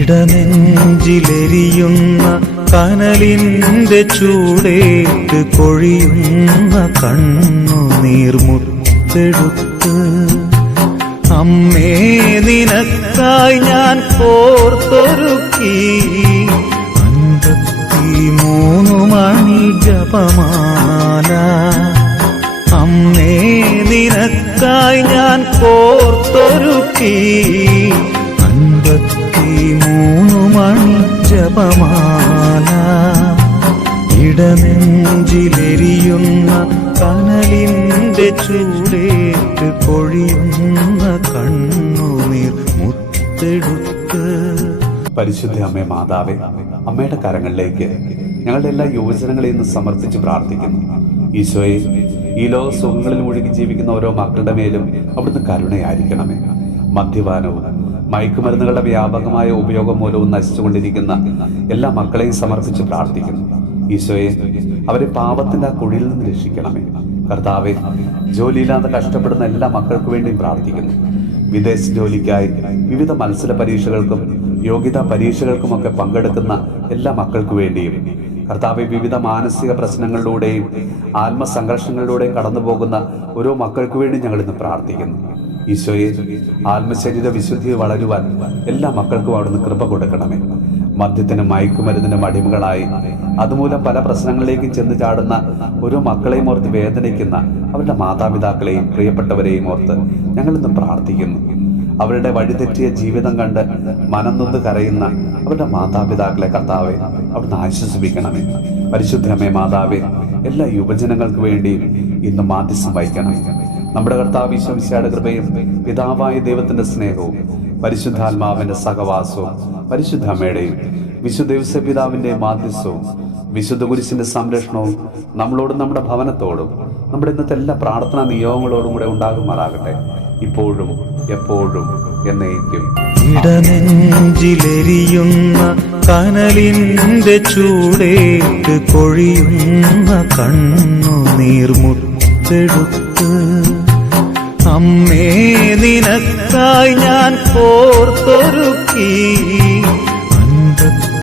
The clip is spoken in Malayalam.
ഇടനെഞ്ചിലെരിയുന്ന കനലിന്റെ ചൂടേറ്റ് കൊഴിയുന്ന കണ്ണുനീർമുത്തെടുത്ത് അമ്മേ നിനക്കായി ഞാൻ കോർത്തൊരുക്കി 53 മണി ജപമാല. അമ്മേ നിനക്കായി ഞാൻ കോർത്തൊരുക്കി 53 മണി ജപമാല. ഇടനെഞ്ചിലെരിയുന്ന കനലിന്റെ ചൂടേറ്റ് കൊഴിയുന്ന കണ്ണുനീർ മുത്തെടുത്ത്. പരിശുദ്ധ അമ്മേ മാതാവേ, അമ്മയുടെ കരങ്ങളിലേക്ക് ഞങ്ങളുടെ എല്ലാ യുവജനങ്ങളെയും ഇന്ന് സമർപ്പിച്ച് പ്രാർത്ഥിക്കുന്നു. ഈശോയെ, ഈ ലോക സുഖങ്ങളിൽ മുഴുകി ജീവിക്കുന്ന ഓരോ മക്കളുടെ മേലും അവിടുന്ന് കരുണയായിരിക്കണമേ. മദ്യപാനവും മയക്കുമരുന്നുകളുടെ വ്യാപകമായ ഉപയോഗം മൂലവും നശിച്ചുകൊണ്ടിരിക്കുന്ന എല്ലാ മക്കളെയും സമർപ്പിച്ച് പ്രാർത്ഥിക്കുന്നു. ഈശോയെ, അവരെ പാപത്തിന്റെ ആ കുഴിയിൽ നിന്ന് രക്ഷിക്കണമേ. കർത്താവെ, ജോലിയില്ലാതെ കഷ്ടപ്പെടുന്ന എല്ലാ മക്കൾക്ക് വേണ്ടിയും പ്രാർത്ഥിക്കുന്നു. വിദേശ ജോലിക്കായി വിവിധ മത്സര പരീക്ഷകൾക്കും യോഗ്യതാ പരീക്ഷകൾക്കുമൊക്കെ പങ്കെടുക്കുന്ന എല്ലാ മക്കൾക്ക് വേണ്ടിയും കർത്താവെ, വിവിധ മാനസിക പ്രശ്നങ്ങളിലൂടെയും ആത്മസംഘർഷങ്ങളിലൂടെയും കടന്നു പോകുന്ന ഓരോ മക്കൾക്ക് വേണ്ടി ഞങ്ങൾ ഇന്ന് പ്രാർത്ഥിക്കുന്നു. ഈശോയെ, ആത്മശരീര വിശുദ്ധി വളരുവാൻ എല്ലാ മക്കൾക്കും അവിടുന്ന് കൃപ കൊടുക്കണമേ. മദ്യത്തിനും മയക്കുമരുന്നിനും അടിമകളായി അതുമൂലം പല പ്രശ്നങ്ങളിലേക്കും ചെന്ന് ചാടുന്ന ഓരോ മക്കളെയും ഓർത്ത് വേദനിക്കുന്ന അവരുടെ മാതാപിതാക്കളെയും പ്രിയപ്പെട്ടവരെയും ഓർത്ത് ഞങ്ങളിന്ന് പ്രാർത്ഥിക്കുന്നു. അവരുടെ വഴിതെറ്റിയ ജീവിതം കണ്ട് മനംനൊന്ന് കരയുന്ന അവരുടെ മാതാപിതാക്കളെ കർത്താവെ അവിടുന്ന് ആശ്വസിപ്പിക്കണമേ. പരിശുദ്ധമേ മാതാവേ, എല്ലാ യുവജനങ്ങൾക്ക് വേണ്ടിയും ഇന്ന് മാധ്യസ്ഥം വഹിക്കണം. നമ്മുടെ കർത്താവ് ഈശോ മിശിഹായുടെ കൃപയും പിതാവായ ദൈവത്തിന്റെ സ്നേഹവും പരിശുദ്ധാത്മാവിന്റെ സഹവാസവും പരിശുദ്ധ അമ്മയുടെയും വിശുദ്ധ ഔസേപ്പ് പിതാവിന്റെ മാധ്യസ്ഥവും വിശുദ്ധ കുരിശിന്റെ സംരക്ഷണവും നമ്മളോടും നമ്മുടെ ഭവനത്തോടും നമ്മുടെ ഇന്നത്തെ എല്ലാ പ്രാർത്ഥനാ നിയോഗങ്ങളോടും കൂടെ ഉണ്ടാകുമാറാകട്ടെ, ഇപ്പോഴും എപ്പോഴും എന്നേക്കും. ഇടനെഞ്ചിലെരിയുന്ന കനലിന്റെ ചൂടേറ്റ് കൊഴിയുന്ന കണ്ണുനീർ മുത്തെടുത്ത് അമ്മേ നിനക്കായി ഞാൻ കോർത്തൊരുക്കി